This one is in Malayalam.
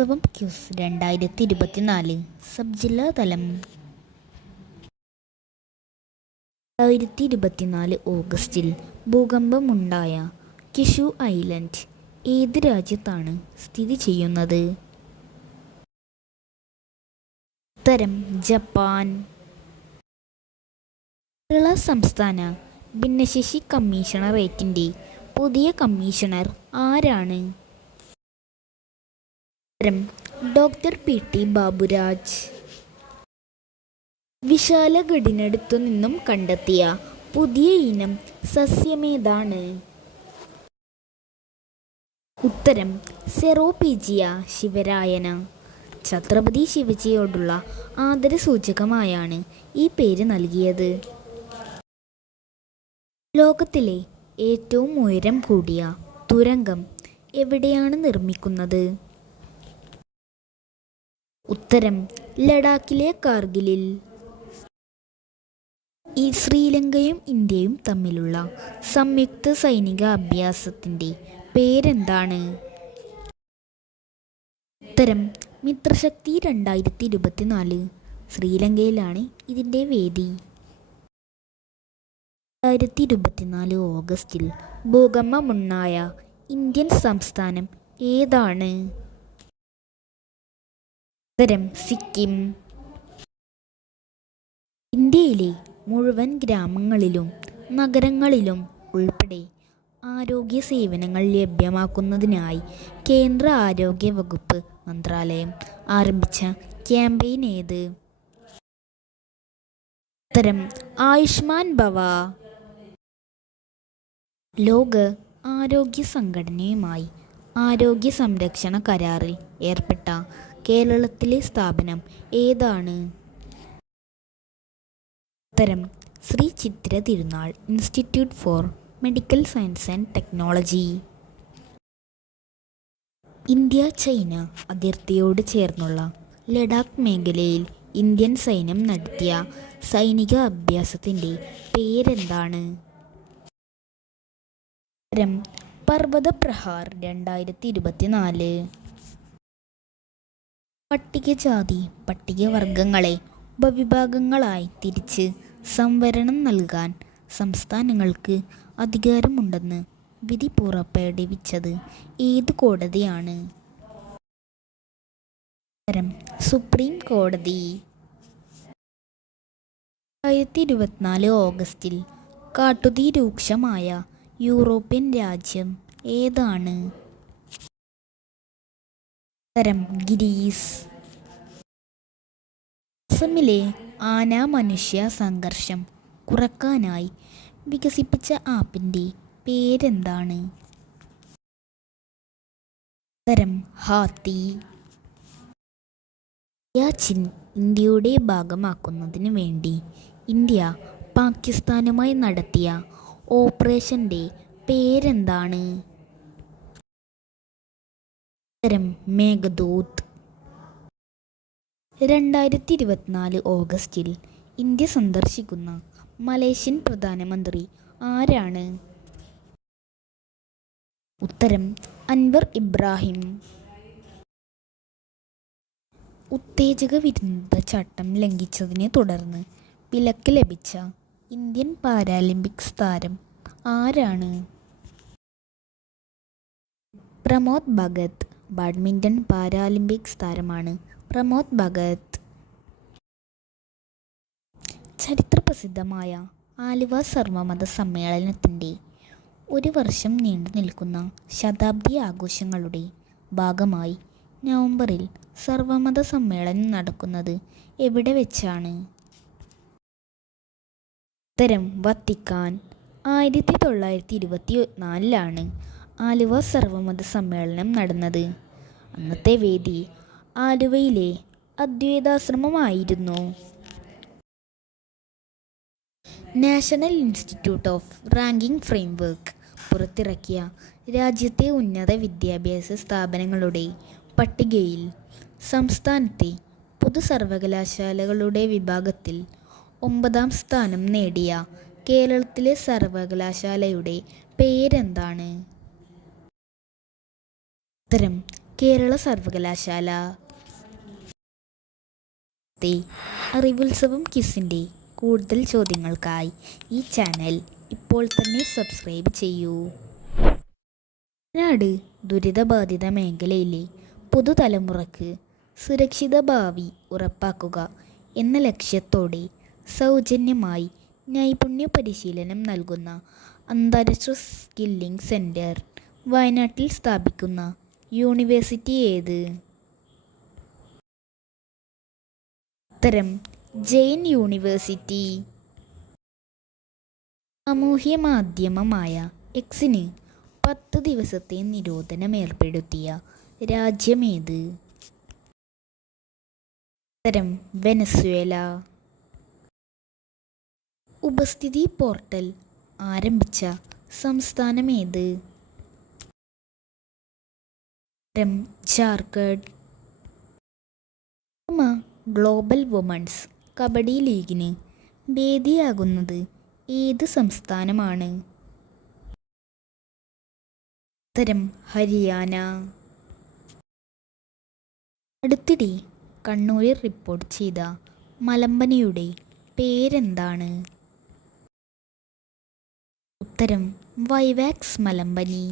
ഉത്സവം ക്യൂസ് 2024 സബ് ജില്ലാ തലം. 2024 ഓഗസ്റ്റിൽ ഭൂകമ്പമുണ്ടായ കിഷു ഐലൻഡ് ഏത് രാജ്യത്താണ് സ്ഥിതി ചെയ്യുന്നത്? ഉത്തരം ജപ്പാൻ. കേരള സംസ്ഥാന ഭിന്നശേഷി കമ്മീഷണറേറ്റിൻ്റെ പുതിയ കമ്മീഷണർ ആരാണ്? ഉത്തരം ഡോക്ടർ പി.ടി. ബാബുരാജ്. വിശാലഗഡിനടുത്തു നിന്നും കണ്ടെത്തിയ പുതിയ ഇനം സസ്യമേതാണ്? ഉത്തരം സെറോപീജിയ ശിവരായന. ഛത്രപതി ശിവജിയോടുള്ള ആദരസൂചകമായാണ് ഈ പേര് നൽകിയത്. ലോകത്തിലെ ഏറ്റവും ഉയരം കൂടിയ തുരങ്കം എവിടെയാണ് നിർമ്മിക്കുന്നത്? ഉത്തരം ലഡാക്കിലെ കാർഗിലിൽ. ശ്രീലങ്കയും ഇന്ത്യയും തമ്മിലുള്ള സംയുക്ത സൈനിക അഭ്യാസത്തിൻ്റെ പേരെന്താണ്? ഉത്തരം മിത്രശക്തി 2024. ശ്രീലങ്കയിലാണ് ഇതിൻ്റെ വേദി. 2024 ഓഗസ്റ്റിൽ ഭൂകമ്പമുണ്ടായ ഇന്ത്യൻ സംസ്ഥാനം ഏതാണ്? ഉത്തരം സിക്കിം. ഇന്ത്യയിലെ മുഴുവൻ ഗ്രാമങ്ങളിലും നഗരങ്ങളിലും ഉൾപ്പെടെ ആരോഗ്യ സേവനങ്ങൾ ലഭ്യമാക്കുന്നതിനായി കേന്ദ്ര ആരോഗ്യ വകുപ്പ് മന്ത്രാലയം ആരംഭിച്ച ക്യാമ്പയിൻ ഏത്? ഉത്തരം ആയുഷ്മാൻ ഭവ. ലോക ആരോഗ്യ സംഘടനയുമായി ആരോഗ്യ സംരക്ഷണ കരാറിൽ ഏർപ്പെട്ട കേരളത്തിലെ സ്ഥാപനം ഏതാണ്? ഉത്തരം Sree Chithira Thirunal institute for medical science and technology. India China അതിർത്തിയോട് ചേർന്നുള്ള ലഡാക്ക് മേഖലയിൽ ഇന്ത്യൻ സൈന്യം നടത്തിയ സൈനിക അഭ്യാസത്തിൻ്റെ പേരെന്താണ്? ഉത്തരം പർവ്വത പ്രഹാർ 2024. പട്ടികജാതി പട്ടികവർഗങ്ങളെ ഉപവിഭാഗങ്ങളായി തിരിച്ച് സംവരണം നൽകാൻ സംസ്ഥാനങ്ങൾക്ക് അധികാരമുണ്ടെന്ന് വിധി പുറപ്പെടുവിച്ചത് ഏത് കോടതിയാണ്? ഉത്തരം സുപ്രീം കോടതി. 2024 ഓഗസ്റ്റിൽ കാട്ടുതീ രൂക്ഷമായ യൂറോപ്യൻ രാജ്യം ഏതാണ്? ഉത്തരം ഗ്രീസ്. അസമിലെ ആന മനുഷ്യ സംഘർഷം കുറക്കാനായി വികസിപ്പിച്ച ആപ്പിൻ്റെ പേരെന്താണ്? ഉത്തരം ഹാത്തി. സിയാച്ചിൻ ഇന്ത്യയുടെ ഭാഗമാക്കുന്നതിന് വേണ്ടി ഇന്ത്യ പാകിസ്ഥാനുമായി നടത്തിയ ഓപ്പറേഷൻ്റെ പേരെന്താണ്? ഉത്തരം മേഘദൂത്. 2024 ഓഗസ്റ്റിൽ ഇന്ത്യ സന്ദർശിക്കുന്ന മലേഷ്യൻ പ്രധാനമന്ത്രി ആരാണ്? ഉത്തരം അൻവർ ഇബ്രാഹിം. ഉത്തേജക വിരുദ്ധ ചട്ടം ലംഘിച്ചതിനെ തുടർന്ന് വിലക്ക് ലഭിച്ച ഇന്ത്യൻ പാരാലിമ്പിക്സ് താരം ആരാണ്? പ്രമോദ് ഭഗത്. ബാഡ്മിൻ്റൺ പാരാലിമ്പിക്സ് താരമാണ് പ്രമോദ് ഭഗത്. ചരിത്രപ്രസിദ്ധമായ ആലുവ സർവമത സമ്മേളനത്തിൻ്റെ ഒരു വർഷം നീണ്ടു നിൽക്കുന്ന ശതാബ്ദി ആഘോഷങ്ങളുടെ ഭാഗമായി നവംബറിൽ സർവമത സമ്മേളനം നടക്കുന്നത് എവിടെ വെച്ചാണ്? ഉത്തരം വത്തിക്കാൻ. 1924 ആലുവ സർവമത സമ്മേളനം നടന്നത്. അന്നത്തെ വേദി ആലുവയിലെ അദ്വൈതാശ്രമമായിരുന്നു. National institute of ranking framework പുറത്തിറക്കിയ രാജ്യത്തെ ഉന്നത വിദ്യാഭ്യാസ സ്ഥാപനങ്ങളുടെ പട്ടികയിൽ സംസ്ഥാനത്തെ പൊതു സർവകലാശാലകളുടെ വിഭാഗത്തിൽ 9ാം സ്ഥാനം നേടിയ കേരളത്തിലെ സർവകലാശാലയുടെ പേരെന്താണ്? ഉത്തരം കേരള സർവകലാശാല. അറിവുത്സവം ക്വിസിൻ്റെ കൂടുതൽ ചോദ്യങ്ങൾക്കായി ഈ ചാനൽ ഇപ്പോൾ തന്നെ സബ്സ്ക്രൈബ് ചെയ്യൂ. വയനാട് ദുരിതബാധിത മേഖലയിലെ പുതുതലമുറക്ക് സുരക്ഷിത ഭാവി ഉറപ്പാക്കുക എന്ന ലക്ഷ്യത്തോടെ സൗജന്യമായി നൈപുണ്യ പരിശീലനം നൽകുന്ന അന്താരാഷ്ട്ര സ്കില്ലിംഗ് സെൻറ്റർ വയനാട്ടിൽ സ്ഥാപിക്കുന്ന യൂണിവേഴ്സിറ്റി ഏത്? ഉത്തരം ജെയിൻ യൂണിവേഴ്സിറ്റി. സാമൂഹ്യ മാധ്യമമായ എക്സിന് 10 ദിവസത്തെ നിരോധനം ഏർപ്പെടുത്തിയ രാജ്യമേത്? ഉത്തരം വെനസ്വേല. ഉപസ്ഥിതി പോർട്ടൽ ആരംഭിച്ച സംസ്ഥാനമേത്? ഉത്തരം ജാർഖണ്ഡ്. ഗ്ലോബൽ വുമൺസ് കബഡി ലീഗിന് വേദിയാകുന്നത് ഏത് സംസ്ഥാനമാണ്? ഉത്തരം ഹരിയാന. അടുത്തിടെ കണ്ണൂരിൽ റിപ്പോർട്ട് ചെയ്ത മലമ്പനിയുടെ പേരെന്താണ്? ഉത്തരം വൈവാക്സ് മലമ്പനി.